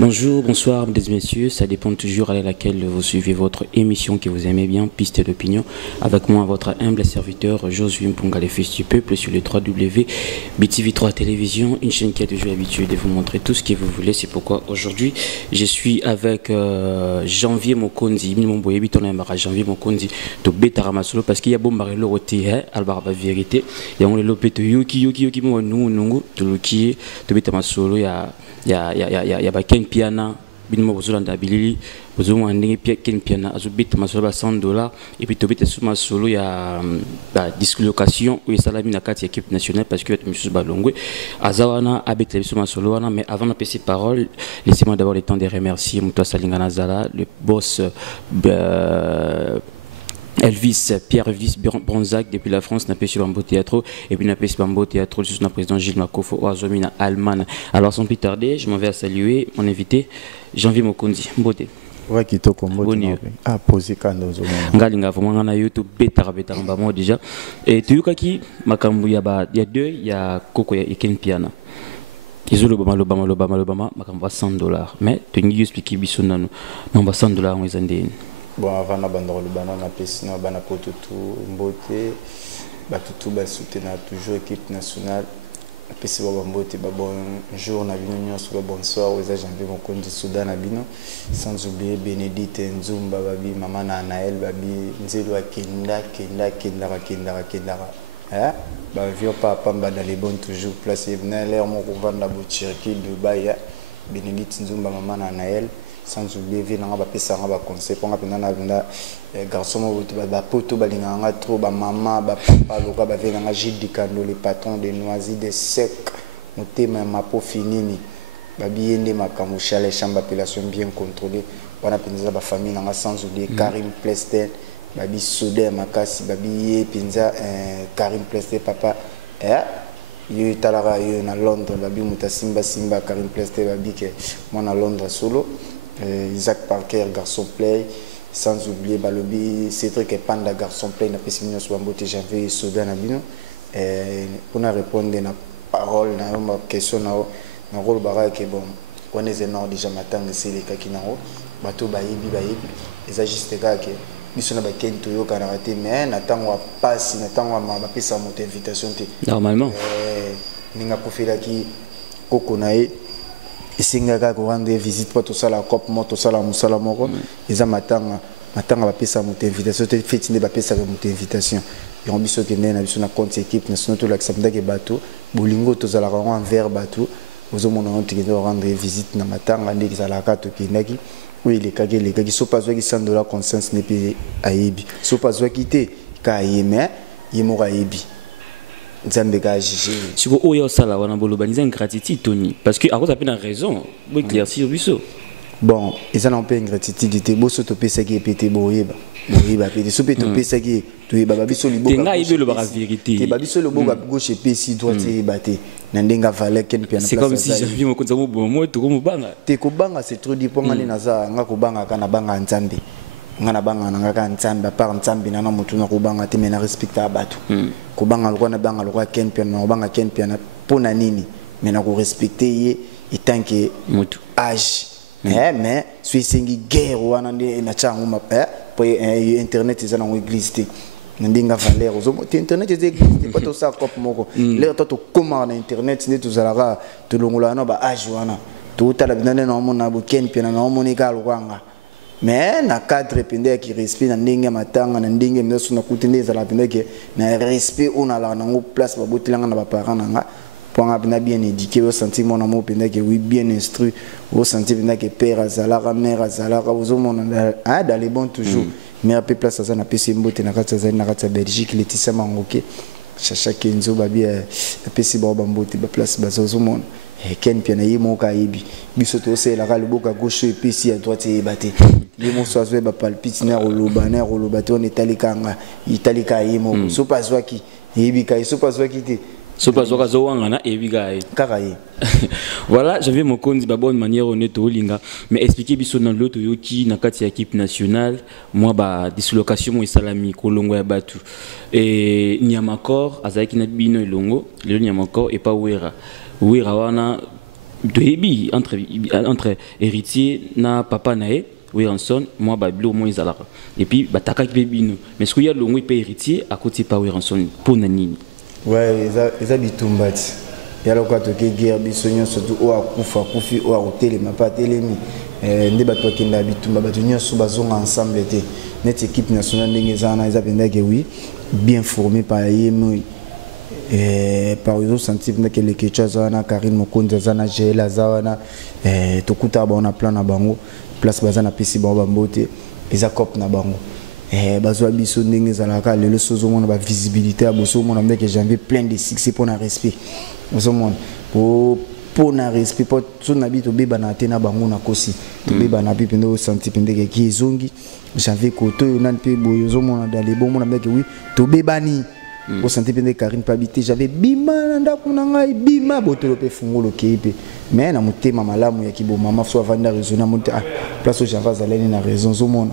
Bonjour, bonsoir, mesdames et messieurs. Ça dépend toujours à laquelle vous suivez votre émission que vous aimez bien, Piste d'opinion. Avec moi, votre humble serviteur, Josué Mpunga, les fils du peuple, sur les 3W, BTV3 Télévision, une chaîne qui a toujours l'habitude de vous montrer tout ce que vous voulez. C'est pourquoi aujourd'hui, je suis avec Janvier Mokondi. Janvier Mokondi, de Betaramasolo, parce qu'il y a bon marelo roté, albarba vérité. Il y a un lopé, yuki, nous, de Loki, de Betaramasolo, il y a Ken Piana, binimo bozolanda bilili bozomwa ndenge Ken Piana azobita masolo $100 et puis tobita suma solo ya dislocation ou salami na kati équipe nationale parce que monsieur Balongwe azawana abeta suma solo wana. Mais avant de passer parole, laissez-moi d'abord le temps de remercier Moutoua Salingana Zala, le boss Elvis, Pierre Elvis Bronzac depuis la France, n'a pas sur Bambo Théâtre, et puis n'a pas sur Bambo Théâtre, je suis le président Gilles Makofo, Oazomina, Allemagne. Alors sans plus tarder, je m'en vais à saluer mon invité, Janvier Mokondi. Mbote. Ouais, qui te combat. Ah, posé Kandozo. Ngalinga, vraiment, on a YouTube, Betara, déjà. Et tu vois qui, Makambu, il y a deux, il y a Koko et Ken Piana. Ils ont l'Obama, Makambu $100. Mais tu nous expliques, Bissonano, mais on va $100 en Isandéen. Bon, avant de banderole banana pesina bana potutu mbote batutu ba soutenir toujours équipe nationale pesi ba mbote ba bon jour na bino nyonso ba bonsoir aux agents mon compte Soudan na bino sans oublier Bénédicte Nzumba babi maman na Naël babi nzelo akinda hein ba vieux papa mbada les bons toujours placé venir l'air mon vendre la boutique Dubaï Bénédicte Nzumba maman na Naël. Sans oublier que nous avons des conseils pour les garçons, les potos, les maman, les papa, les patrons de noisis, des secs, les mapo fini, les makamoucha, les chambres d'appellation bien contrôlées. On a des familles sans oublier Karim Plestel, Babi Soudé, Makasi, Babi Pinza, Karim Plestel, papa. Yo talara yo na Londres, Babi Mutasimba Simba, Karim Plestel, Babi que moi na Londres solo. Isaac Parker, garçon play, sans oublier Balobi, Cédric et Panda, garçon play, n'a pas si mignon sur Bambote, j'avais Soudan Abino. Pour nous répondre à la parole, à ma question, na rôle baraque, bon, on est énorme déjà matin, c'est les cas qui n'ont pas, bateau baïbi, les agistes gars qui sont là, qui ont raté, mais n'attend pas si n'attend pas si ça monte invitation. Normalement. Ninga profil qui coconaï. Et si on a rendre visite pour tout ça la COP tout ça la musala moko ils m'attendent va payer ça monter invitation tu fais tu ne pas payer ça monter invitation et on biso que na biso na compte équipe nationale tout l'accepter que bateau bolingo tout ça la rendre envers bateau aux hommes on a rendre visite na matanga ndiki ça la carte qui naki oui les kage so pas qui $100 conscience n'est pas aibi so pas quitter ka yeme yemora aibi. Si vous avez ça, vous ingratitude, Tony. Parce que, à cause de raison, vous éclaircir Busso. Bon, ils ont un peu ingratitude. Ils ont un peu ça qui est pété. Ils ont un peu ça qui est pété. Ils ont un peu ça qui est pété. Ils ont un peu gauche et pété. C'est comme si j'avais mon compte à moi, tout comme Banga. C'est trop dit pour moi. Ngana banga ngaka ntsamba par ntsamba na mutu na kubanga temena respecta abatu kubanga lokwa na banga lokwa Ken Piana na banga Ken Piana pona nini mena ko respecter ye itanke mutu âge mais suis singi guerre wana ndi na changu mapa po internet ezana ngo église te ndinga valeur ozomo internet ezana église pas to ça cop moko l'air to comment na internet ne tuzalaka tulongola na ba âge wana to tala binane na mona bo Ken Piana na mona ka lokwanga. Mais na cadre pendant qui respect na ndenge matanga na ndenge mneso na kutende za la pendant que na respect on a la nango place ba botelanga na ba parents nanga pour nga bien éduqué au sentiment na mo pendant que oui bien instruit au sentiment pendant que père azalaka mère azalaka ozomona dans les bons toujours mais après place ça na pesi mbote na kata za na kata Belgique Laetitia Mangoke chacha Kenzo babi pesi ba mbote ba place ba ozomona Ken Piana moka yebi biso to c'est la boka gauche et puis si à droite et baté les mots soit ba palpite na roloba to on italika yemo so pas qui yebi kai so pas qui te Voilà, j'avais mon compte de bonne manière honnête au Linga, mais expliquer biso dans l'autre yoki na kati équipe nationale, moi ba dislocation mo salami kolongo ya batu et Nyamakor azaki na bino elongo, le Nyamakor et pas Wera. Wera wana de entre héritier na papa nae Weranson, moi ba bilo mo izalaka. Et puis ba takaki bino, mais ce qu'il y a longo pe héritier à côté pas Weranson pour nanini. Ouais, ils habitent Tumbati. Il y a le cas de guerre, bisogno surtout au akufa, kufi au hôtel, mais pas télémi. Des bateaux qui n'habitent pas, bateaux sous bazon ensemble était. Notre équipe nationale d'Ingezana, ils avaient dit oui, bien formé par Yémoui. Par exemple, senti que les Kéchas Zana, Karine Mokonde Zana, Jéla Zana, Tokuta Bona plan na bango, place Bazana Pisi Bambote, ils accopent na bango. Bazwa biso ndenge zalaka lelo sozo mona ba visibilité a boso mona mec janvier plein de succès pour na respect boso mona pour na respect pour so na bito beba na tena bango na kosi to beba na pipe ndo senti pende ke kizongi janvier koto na pe boyo zo mona dans les bons mona mec oui to beba ni au senti pende Karine Pabité j'avais bima ndako na ngai bima botolo pe fungolo kepe mais na mutema malamu ya kibo mama so avanda raisonner monter place où j'avais zaleni na raison zo mona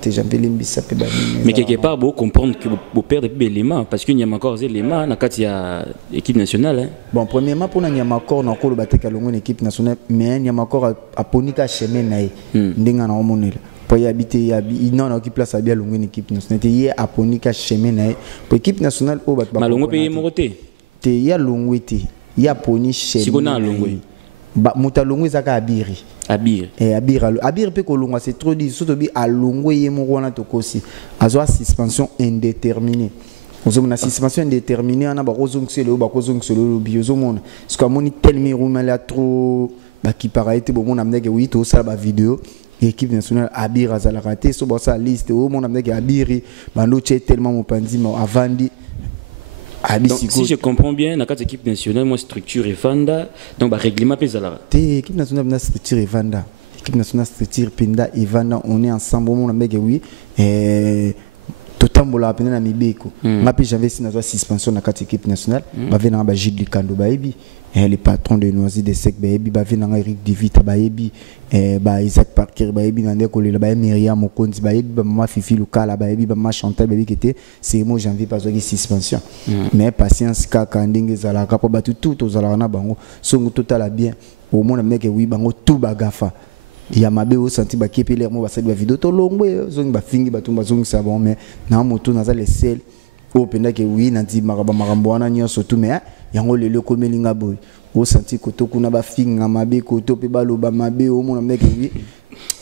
te jambe limbisa pe ba mais quelque part beau comprendre que vous perdre des éléments parce qu'il y a encore des éléments na kati ya équipe nationale hein. Bon premièrement pour na Nyamakor na ko lo bateka longo équipe nationale mais Nyamakor a ponika chemin nae ndinga na omonela pour y habiter non na qui place à bien longo équipe nationale te y a ponika chemin nae pour équipe nationale au bat ba longo pays moroté te ya longo te ya poni chemin sikona longo ba mutalongo ezaka abiri abiri pe kolongwa c'est trop dit surtout bi alongo yemo wana tokosi azwa suspension indéterminée ozomona suspension indéterminée ana ba kozongiselo ba kozongiselo biozomona parce que amoni tellement rumela trop ba ki paraît bon mona mneke oui to ça ba vidéo équipe nationale abiri azalaka te so ba sa liste o mona mneke abiri bando che tellement mopanzi ma avandi. Donc, si je comprends bien, dans cette équipe nationale, moi structure et Vanda, donc bah règlement pesalara. L'équipe nationale na structure et Vanda. L'équipe nationale structure Pinda et Vanda, on est ensemble on a mec oui totambola pena na mibeko. Mapi j'avais si na suspension na cette équipe nationale, ba venanga ba Gilles Likando baebi, les patrons de Noisy de Sec baebi, ba venanga Eric Divita baebi, ba Isaac Parker baebi nande ko le ba Myriam Mokonzi baebi, ba mama Fifi Lukala baebi, ba mama Chantal baebi qui était c'est moi janvier pas de suspension. Mais patience kaka ndenge zalaka po batu tout ozalaka na bango, songo total bien. Au moins mec oui bango tout bagafa. Il y a mabe au senti ba kepele mo ba sa ba vidéo to longwe zongi ba fingi ba tumba zongi sa bon mais na moto na za les sel o penda ke oui na di maraba marambo wana nyoso tout mais yango lelo komelinga boy o senti ko to kuna ba finga mabe ko to pe ba loba mabe o mona meke oui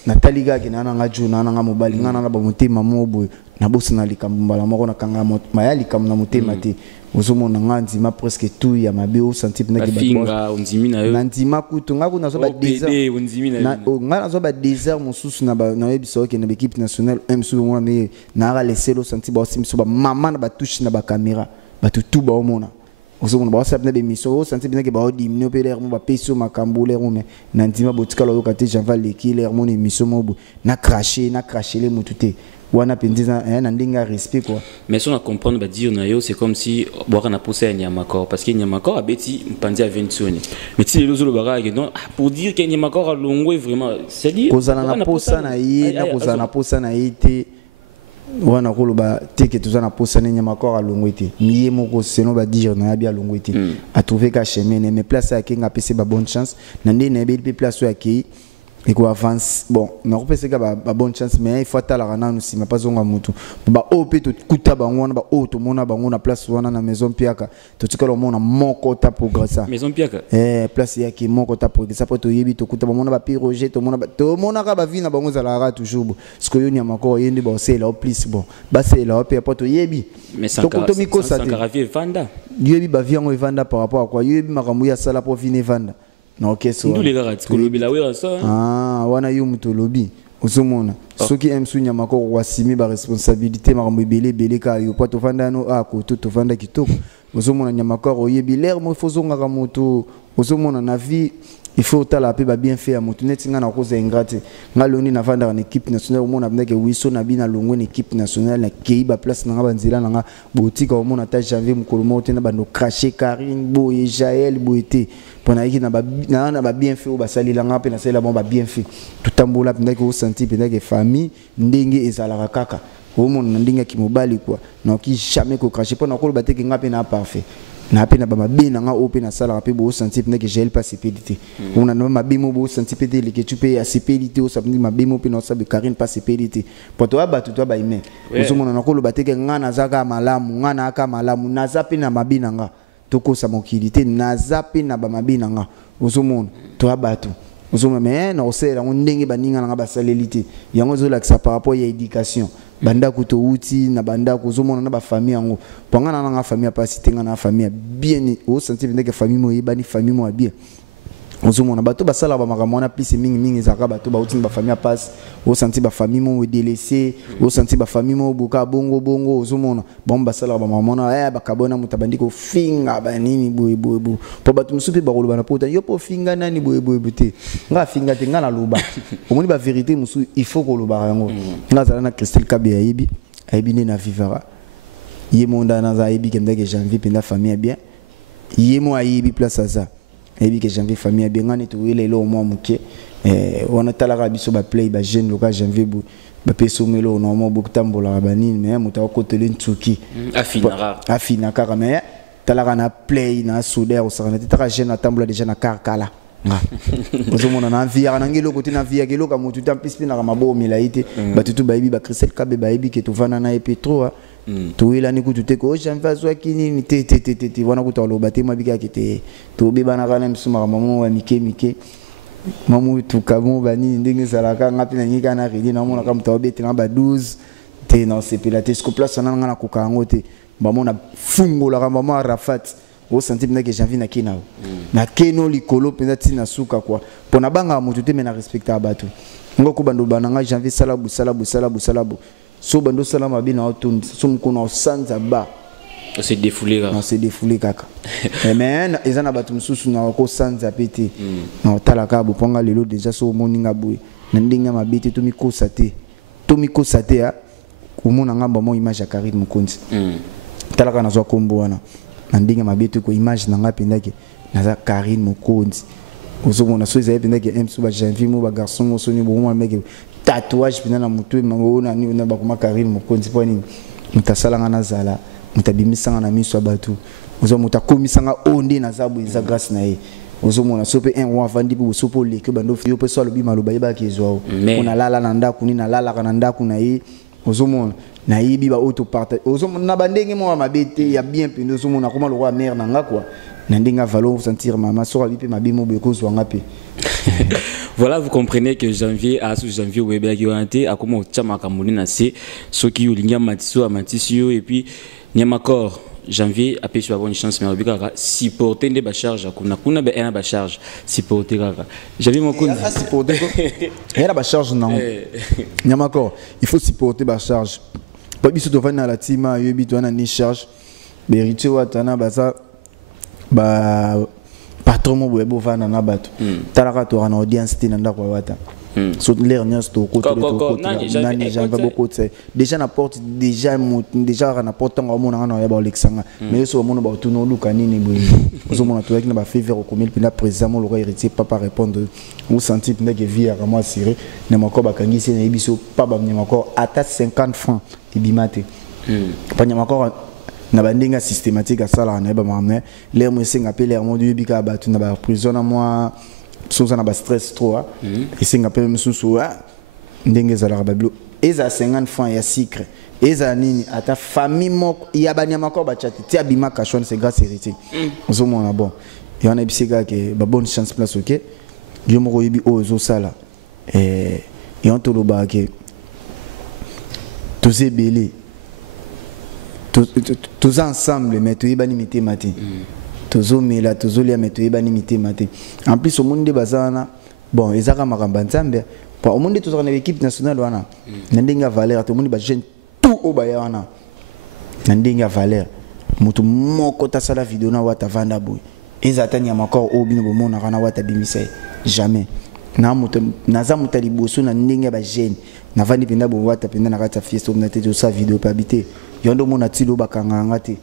na taliga ke na nga jona na nga mobali ngana na ba motema mo boy na bosi na likambala moko na kanga maya likam na motema te ozomona nga ndima presque tout ya mabe o senti pena ke ba finga onzimi na yo na ndima kutu nga kuna so ba désert na nga so ba désert mosusu na ba na yebiso ke na équipe nationale msu mo na na ra laisser lo senti ba simso ba mama na ba touche na ba caméra ba tout ba omona ozomona ba sa pena be miso o senti pena ke ba dimino pe l'air mo ba peso makambo l'air mo na ndima botika lo kate janva leki l'air mo ni miso mo na cracher le mutute wana pendiza na ndinga respect quoi mais si on a comprendre ba dire na yo c'est comme si boira na posa Nyamakor parce que Nyamakor abeti mpandi a 20 soni mais si les autres bagages non pour dire que Nyamakor a longo vraiment c'est dire kozana na posa na yi na kozana na posa na yite wana koloba teke tozana posa na Nyamakor a longo ite miye moko seno ba dire na ya longo ite a trouver ka chemin mais place à kenga pc ba bonne chance na ndine be place à ki et qu'on avance bon na ko pese ka ba bonne chance mais il faut attendre la nanu si ma pas zonga mutu ba o pe to kuta ba ngona ba o to mona ba ngona place wana na maison piaka to tika lo mona moko ta progressa maison piaka place ya ki moko ta progressa po to yebi to kuta ba mona ba pi roger to mona ka ba vina ba ngoza la ra toujours ce que yo Nyamakor yende ba c'est là plus bon ba c'est là pe po to yebi mais sans caravie Vanda yebi ba via ngo Vanda par rapport à quoi yebi makambu ya sala po vine Vanda. Non, qu'est-ce que c'est? Ah, wana yo mutolobi. Osomona. Ceux qui aiment Nyamakor wasimi ba responsabilité makambo belé ka yo pas to vanda no a ko to vanda kitoko. Osomona Nyamakor oyebi l'air mo fozonga ka moto. Osomona na vie il faut tala pe ba bien fait à moto net nga na koza ingrate nga loni na vanda en équipe nationale au monde na ke wiso na bina longo en équipe nationale na keiba place na banzela na nga botika au monde ta janvier mukolomo te na bando cracher Karine boye Jaël boyete pona iki na ba bien fait au basali la nga pe na sala bon ba bien fait tout tambola pe ko senti pe ke famille ndenge ezala kaka au monde na ndinga ki mobali quoi na ki jamais ko cracher pona ko bateke nga pe na parfait na pe na ba mabina nga ope na sala pe bo senti pe que gel pas cpdité on a ma bimo bo senti pe le que tu peux à cpdité o sabni ma bimo pe na sabe Karine pas cpdité poto aba tu ba ime ozo mona na ko lo bateke nga na zaka malamu nga na aka malamu na zapi na mabina nga toko sa mokilité na zapi na ba mabina nga ozo mona to abatu ozo mais na osela on ndenge baninga nga ba salelité yango zo la que ça par rapport à éducation banda kuto uti na banda kozomona na ba famille yango pongana na nga famille pas cité nga na famille bien au senti que famille mo yebani famille mo bien ozomona bato basala ba makamona plus mingi ezaka bato ba uti ba famille pas au senti ba famille mo délaissé au senti ba famille mo buka bongo ozomona bon basala ba makamona ba kabona mutabandi ko finga ba nini boy po bato musupe ba koloba na pota yo po finga nani boy te nga finga te nga na loba omoni ba vérité musu il faut koloba yango nga zala na Christelle Kabe ayibi ne na vivara yemonda na za ayibi kemda ke janvier penda famille bien yemo ayibi place aza ayibi ke janvier famille bien ngani to wele lo mo muke wana talaka biso ba play ba jeune loka janvier bu ba peso melo no mo bukutambola banini mais muta ko tele ntsuki afina kaka mais talaka na play na soudeur osakana tata jeune atambola déjà na karkala ozomona na via na ngelo côté na via kelo ka mutu tampispi na mabo milaite batutu bayibi ba Christelle Kabe bayibi ke to vana na epetro to ila ni kutute ko janvier zo kini te wana kutalo batema bika kete to bebana kana msuma mamu wa mike mamu tukamo bani ndenge salaka ngapi na nyika na ridi na mona kama tawabete na ba 12 te na sepilate sco place na ngana kukango te bamona fungo la kama mama Rafat au senti que janvier na kinao na keno likolo penda tina suka kwa pona banga mutu te mena respecta batu ngoko bando bananga janvier salabu so bando salama bina otun so mkono sanza ba c'est défoulé kaka mais ezana batu mususu na ko sanza pete na talaka bo ponga lelo déjà so moninga boy na ndinga mabete to mikosa te a komona ngamba mo image ya Karine Mukonzi talaka na zo kombo wana na ndinga mabete ko image na ngapi ndake na Karine Mukonzi ozomona so ezali pendake mso ba janvier mo ba garçon mo so ni bo mo meke tatouage pina na mutu mangona ni na bakoma Karine Mukonzi poni mutasalanga na zala mutabimisanga na miso batu ozo mutakomisanga onde na zabu za grâce na ye ozomona sope un roi vandi bu sopo le ke bando yo pe so lobi maloba yeba ke zo ona lala na ndaku ni na lala kana ndaku na ye ozomona na yibi ba auto partage ozomona na bandenge mo mabete ya bien pendo ozomona koma le roi mère na nga quoi na ndinga valo sentir mama so abi pe mabimo be ko zo ngapi. Voilà, vous comprenez que janvier à sous janvier webé qui ont a comment chama kamuni na se so ki ulinga matiso amatisio et puis nyamakor janvier a pu avoir une chance mais obika supporter des charges kuna be ena ba charge supporter kaka janvier moko supporter ena ba charge non nyamakor il faut supporter ba charge pas biso to vana la tima yebi to na ni charge berité watana baza ba patron mo boye bovana na bato talaka to na audience tina ndako wata so l'air nyas to ko nani jamba beaucoup déjà na porte déjà na porte ngo mona na ya ba lexanga mais so mona ba tuno luka nini boye so mona to na ba fever ko mil pina président mo lo héritier papa répondre ou senti pina que vie à moi siré na mako ba kangisi na biso pa ba mako ata 50 francs ibimate pa nyamako na bandinga systématique à ça là na ba mamne l'air mo singa pe l'air mo du bika ba tu na ba prison na moi soza na ba stress trop et singa pe msusu ndenge za la bablo eza 50 francs ya sucre eza nini ata famille moko ya banyama ko ba chati ti abima kashon c'est grâce héritier ozo mona bon et on a bisika ke ba bonne chance place OK yo moko yibi ozo sala et on to lo ba ke tous belé tous ensemble mais tu ibani mité matin tozomela tozolia mais tu ibani mité matin en plus au monde bazana bon ezaka makamba nzambe pa au monde tozaka na équipe nationale wana ndinga valeur to monde ba jeune tout au baya wana ndinga valeur mutu moko ta sala vidéo na wata vanda boy ezata nyamakor o bino bomona kana wata bimisa jamais na moto naza moto liboso na ndenge ba jeune na vandi penda bo wata penda na kata fiesta na te sa vidéo pa habiter yondo mona tilo bakanga te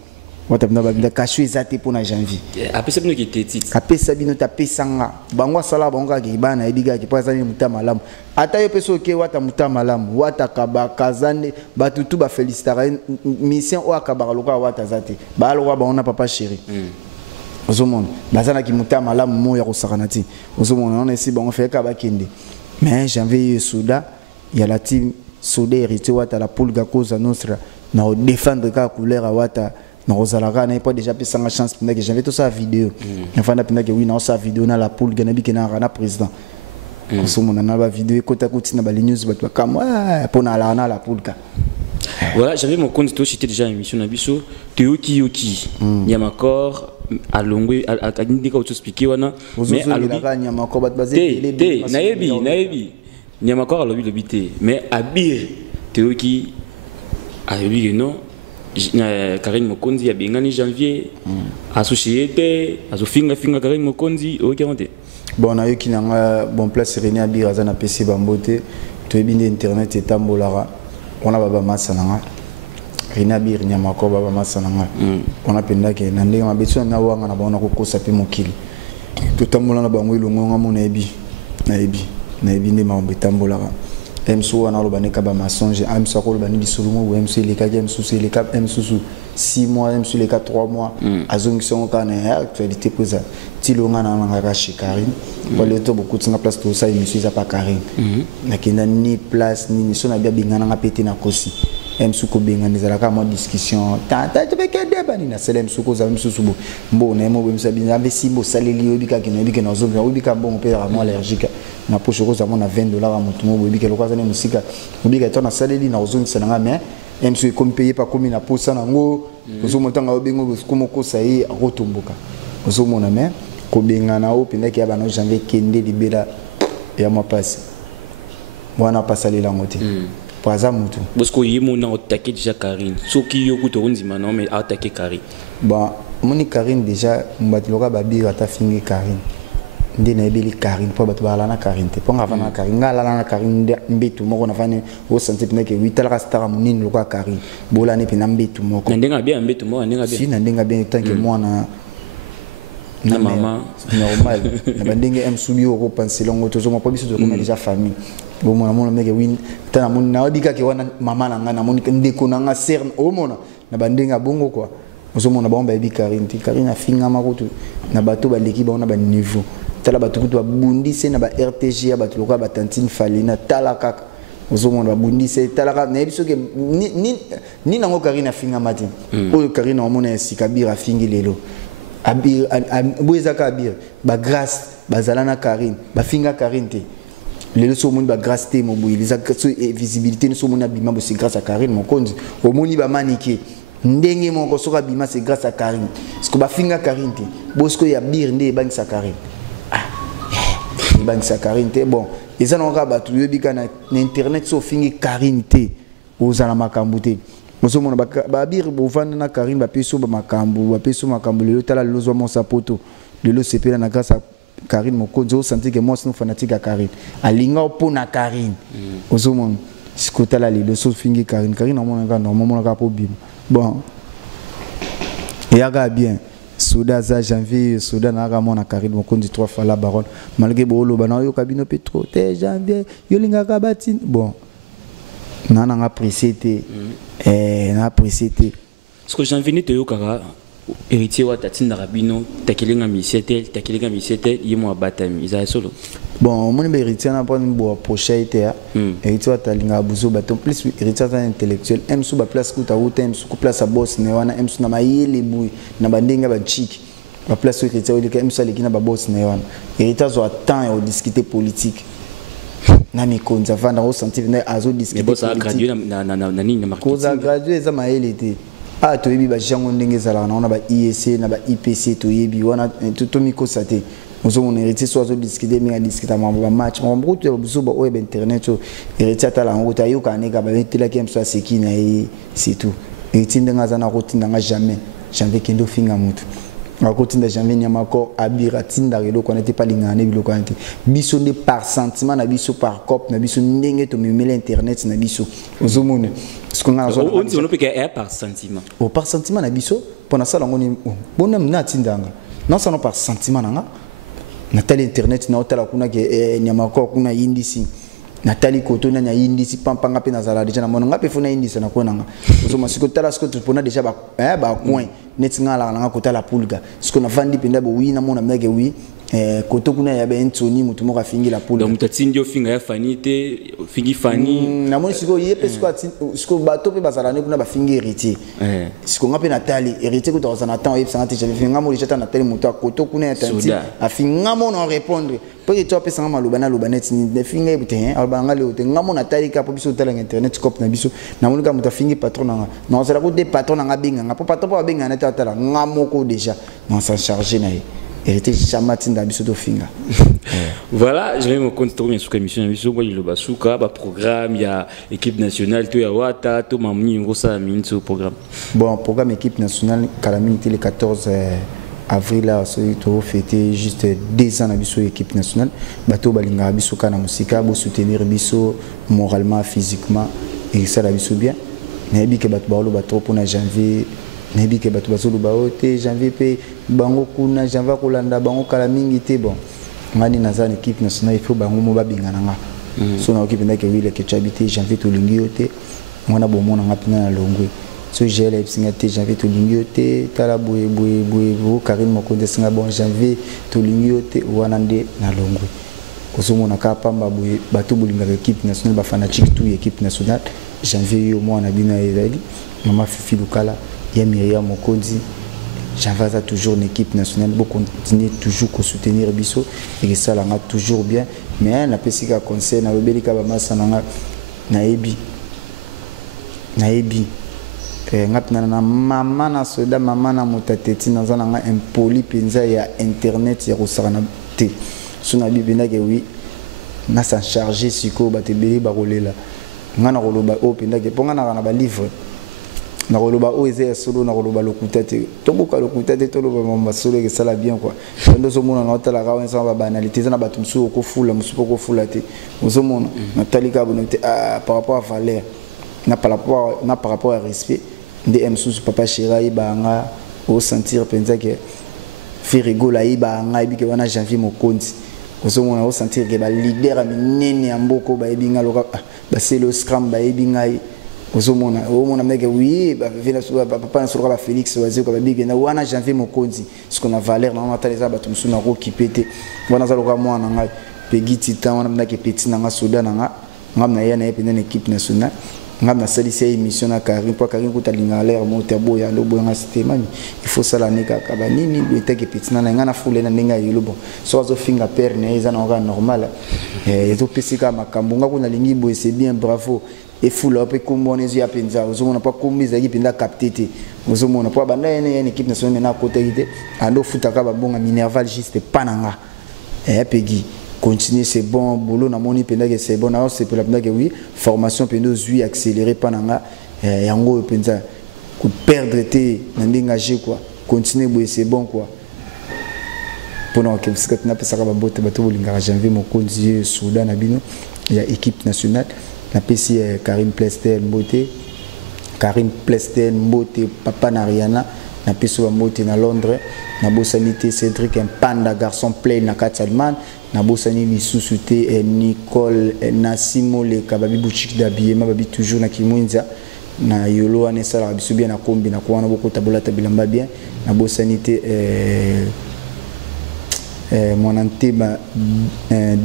wata penda ba kashu ezate pona janvier apesa bino ki tetiti apesa bino ta pesanga bango sala bango ki bana ebiga ki pasa ni muta malamu ata yo peso ke wata muta malamu wata kabakazane batutu ba félicitera mission o akabaka loka wata zate ba loka ba ona papa chéri ozomona bazana ki muta malamu mo ya kosakana ti ozomona on esi bango feka bakende mais janvier souda ya la team souda hérité wata la pulga cause nostra na défendre ka couleur wata na ozalaka na pas déjà pesanga chance pendant que j'avais tout ça vidéo enfin pendant que oui na ça vidéo na la pulga na bikena na président ozomona na ba vidéo kota kuti na ba news ba kama pona la pulga. Voilà, j'avais mon compte, c'était déjà une émission Nabiso. Yoki, Nyamakor, à Longwe, à Nindika, où tu expliquais, mais à Nyamakor, Naebi, Nyamakor, à l'obité, mais à Bir, Théoki, à lui, non, Karine Mokonzi, à Bengani, janvier, associé, à Sofinga, Karine Mokonzi, ok, on bon, on a eu qui n'a bon place René à Bir, à PC Bambote, tu es bien internet et Tambolara. On a baba masananga rina bir nyamako baba masananga on a penda ke na ndenge mabeso na wanga na baona kokosa pe mokili to tambola na bango ilongo ngamo na ebi ndi mambo tambola emso wana lo baneka ba masonge amso ko lo bani bisulumo ou emso le ka emso le ka emso 6 mois emso le ka 3 mois azongison kana actualité poza tilonga na ngaka shikari pour le to beaucoup de place to ça émission za pa Karine na kenda ni place ni mission na bia bingana nga pété na kosi emso ko bingana za ka mo discussion tata to beke débat ni na selem suko za emso subo mbo na mo bemsa binza be simbo saleli obika ke na zombi obika bon père moi allergique na poche ko za mo na $20 à mutu mo obika lo kwa za ni musika obika to na saleli na zombi sananga mais emso e comme payer pas comme na posa na ngo ozomotanga obengo ko ko sa yi akotomboka ozomona mais ko bengana o penda ki abana janvier kende libera ya mapasi wana pasali la ngote paza mutu parce que yimo na attaquer déjà Karine soki yo kuto nzima non mais attaquer Karine ba moni Karine déjà mbatiloka babi ata fingi Karine ndi na ebeli Karine po batu bala na Karine te ponga vana Karine ngala na Karine mbetu moko na vane o santé pena ke 8 ala star munini loka Karine bola ne pena mbetu moko ndenga bien mbetu moko ndenga bien si ndenga bien tant que moi na maman normal na bandenge msubi o penser longo tozo mo pas biso to comme déjà famille bon mona mona meke win tana mon na obika ke wana mama na nga na moni ndeko na nga ser o mona na bandenga bongo quoi ozo mona ba mba Karine ti Karine a finga makoto na bato ba l'équipe on a ba niveau tala bato kutu ba bundise na ba RTG ya bato loka ba tantine falina tala kaka ozo mona ba bundise tala ka na biso ke ni nango Karine a finga mati o Karine o mona sikabira fingi lelo abir boezaka abir ba grâce bazalana Karine ba finga Karine te lelo so moni ba grâce te mo boyiliza so visibilité no so moni abima bo c'est grâce à Karine mon konzi o moni ba manike ndenge moko so ka bima c'est grâce à Karine parce que ba finga Karine te bosko ya bir nde bangi sa Karine bangi sa Karine te bon eza no ka ba tu yebika na internet so fingi Karine te ozala makambu te mosomona ba bir bo vanda na Karine ba peso ba makambu lelo tala lozo mo sapoto lelo sepela na grâce à Karine mokonzo o sentir que moi c'est fanatique à Karine alinga opona Karine ozomona sikotala lelo so fingi Karine na mona ka normalement ka po bim bon yaga bien Souda za janvier Souda na ka mona Karine mokonzi 3 fois la baronne malgré bolo bana yo kabino petro te janvier yo linga ka batine bon nana nga précité na précité ce que janvier te yo kaka héritier wa tatine rabino takelenga misete yemo abatami isa solo bon mon héritier na pas une bo prochaité héritier wa talinga buzo baton plus héritier intellectuel aime sous ba place ku ta uta aime sous place à boss ne wana aime sous na mayele bui na bandenga ba chiki ba place héritier wa aime sous lekina ba boss ne wana héritier zo temps et discuter politique na mikonza vanda au sentir na azo discuter politique gradué na nini na marketing koza gradué za mayele te to yebi ba jango ndenge zala na ba IEC na ba IPC to yebi wana to mikosa te ozo mon héritier so azo discuter mi discuter ma match mon beaucoup to buzo ba web internet so héritier tala ngo ta yoka ne ka ba metela kem so seki na c'est tout héritier ndenga za na routine nga jamais kendo finga mutu à côté de janvier Niamako abiratinda relo qu'on n'était pas lingane bilo qu'on était biso de par sentiment na biso par cop na biso ndenge to memela internet na biso ozomone ce qu'on a on dit on peut que par sentiment par sentiment na biso pendant ça ngoni bonam na tindanga non ça non par sentiment nanga natali internet na otala kuna ke Niamako kuna indisi natali koto na nya indisi pampanga pe na zala déjà na mona ngape fona indisi na kona nga ozoma siko tala siko tupona déjà ba coin netinga la nga kota la pulga siko na vandi penda bo wi na mona mege wi koto kuna ya be ntoni mutu mo ka fingi la pulga donc mutati ndio finga ya fanite fingi fani na moni siko yepe siko bato pe bazala ne kuna ba fingi héritier siko ngape natali héritier ko to za na temps yep sanga te j'avais finga mo déjà natali mutu koto kuna ya tanti a finga mo na répondre pour que tu appelles ça malubana lubanet ni finga ebute albanga le te ngamo natali ka po biso tala internet cop na biso na moni ka mutu fingi patron na non ça la ko de patron na binga nga po patron po binga na tala ngamo ko déjà non ça charger na hérité chamatinda biso to finga. Voilà, je vais me concentrer sur l'émission biso ko le basuka ba programme ya équipe nationale to ya wata to mamni ngosa min ce programme. Bon, programme équipe nationale calamité le 14 avril là c'est to fêter juste 2 ans na biso équipe nationale bato balinga biso kana musika bo soutenir biso moralement physiquement et ça la biso bien. Nebi ke bato ba lo bato pour na janvier nebi ke bato bazolo ba ote janvier pe bango kuna janvier kolanda bango kala mingi te bon ngani nazana équipe nationale il faut bango mo ba bingana nga so na équipe ndake wile ke chabité janvier to lingi ote ngona bomona ngapina na longwe so j'ai la singa te janvier to lingi ote tala boye Karim Mokonde singa bon janvier to lingi ote wanande na longwe kozomona ka pamba boye bato bolinga équipe nationale ba fanatique tout équipe nationale janvier yo mo na bina ezali mama Fifi Lukala ya Myriam Mokonzi j'avais toujours une équipe nationale pour continuer toujours à soutenir biso et ça là toujours bien mais na pesika conseil na lobelika ba masana na ebi ngapna na mama na soda mama na motateti na zana nga impoli penza ya internet ya kosana te suna bibina ke oui na s'en charger siko batebeli ba kolela ngana koloba o penda ke ponga na ba livre na koloba o eze solo na koloba lokuta te toboka lokuta te toloba mamba solo ke sala bien quoi ndo zo mona na otala ka wenza ba banalité na bato msu ko fula msu ko fula te ozo mona na talika bonité par rapport à valeur na par rapport à respect de msu papa chéri banga o sentir penza ke fi rigola iba nga ibi ke wana janvier mokonzi ozo mona o sentir ke ba leader a minene ya mboko ba ebinga loka ba c'est le scrum ba ebinga ozomona omona meke oui ba vena so papa na so ba Félix wazi ko ba bige na wana janvier mokonzi ce qu'on a valeur na matali za bato msuna ko kipete wana za loka mwana ngai pegiti ta wana mnake petit na nga soda na nga ngamna yana yepe na équipe nationale ngamna salisi émission na Karim po Karim ko talinga l'air moto boya ndo boya nga système il faut ça la nika ka ba nini beteke petit na nga na fule na ndinga yelo bon so azo finga père na eza na normal ezo pesika makambo nga ko na lingi boye c'est bien bravo et fou là peut combiner ya penza ozomona pas kombiza ki penda capté ozomona pas banda une équipe nationale na côté ité ando futaka ba bonga minerval juste pananga pegi continuer c'est bon boulot na moni penda que c'est bon na c'est pour la penda que oui formation pendo zui accélérer pananga yango penza ku perdre te na ndingaje quoi continuer boy c'est bon quoi pour nous que parce que na pesa ka ba bote bato bolinga janvier mokonzi Soudan na bino ya équipe nationale na PC Karim Plestel Mbote papa Nariana na peso Mbote na Londres na bosanité Cédric un panda garçon plein na Catalan na bosani lisusu te Nicole Nassimo le kababi boutique d'habillement babi toujours na Kimwenza na yolo anesala biso bien na kombi na kwa na boko tabola tabilamba bien na bosanité monanteba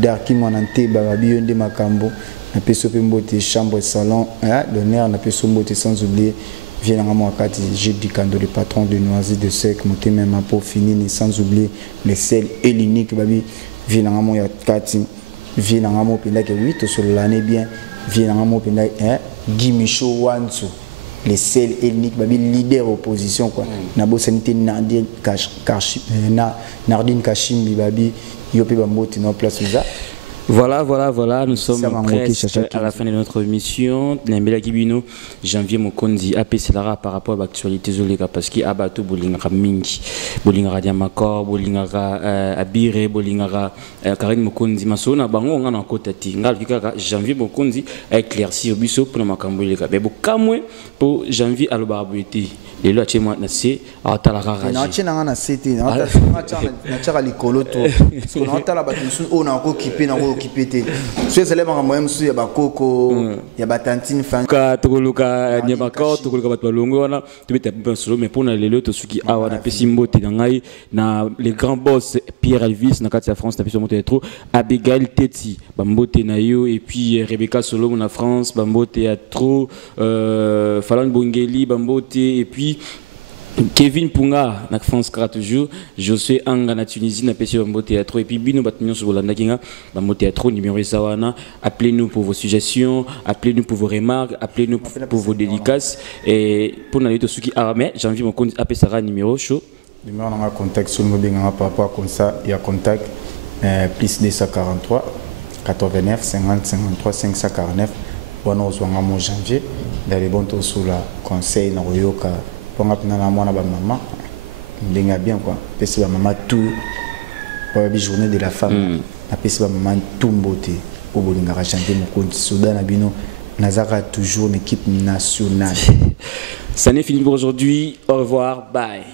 darki monanteba babi yonde makambo na peso mbote chambre salon d'honneur na peso mbote sans oublier vient à moi quand j'ai dit quand le patron de Noisy de Sec monté même pour finir sans oublier le sel et l'unique babi vient à moi kati vient à moi penda que 8 sur l'année bien vient à moi penda Guy Michaud Wansu le sel et l'unique babi leader opposition quoi na bo sanité Nardine Kashim Nardine Kashim babi yope ba mbote na place ça Voilà, nous sommes presque à la fin de notre émission. Nembela Kibino, janvier Mokondi, APCLARA par rapport à l'actualité Zolega, parce qu'il y a Abato, Bolingara Mingi, Bolingara Diamakor, Bolingara Abire, Bolingara Karine Mokondi, Masona, Bango, on a encore tati. Janvier Mokondi a éclairci au bureau pour Makambolega. Mais beaucoup pour janvier à l'Obaraboueti. Les lois chez moi, c'est à Talara. Occupé c'est célèbre en moyen monsieur Yabakoko Yabatantine fan Tokoluka Nyabako Tokoluka Batbalongo wana tubeta peu solo mais pour na lelo to suki awa na pesimbo te ngai na les grands boss Pierre Elvis na kati ya France na pesimbo te trop Abigail Teti bambote na yo et puis Rebecca Solo na France bambote ya trop Falan Bongeli bambote et puis Kevin Punga na France kara toujours José Anga na Tunisie na PC Bambo Théâtre et puis Bino Batmignon sur Bolanda Kinga Bambo Théâtre numéro Sawana. Appelez-nous pour vos suggestions, appelez-nous pour vos remarques, appelez-nous pour vos dédicaces et pour n'aller tout ce qui a mais j'ai envie mon compte appeler Sarah numéro chaud numéro on a contact sur le bien par rapport comme ça il y a contact plus 243 89 50 53 549 on a reçu en janvier dans les bons tours sur la conseil na Royoka pour appeler na mwana ba maman ndinga bien quoi pesi ba maman tout pour la journée de la femme na pesi ba maman tout mbote au bolinga chanter mon compte Soudan na bino nazaka toujours une équipe nationale. Ça n'est fini pour aujourd'hui, au revoir, bye.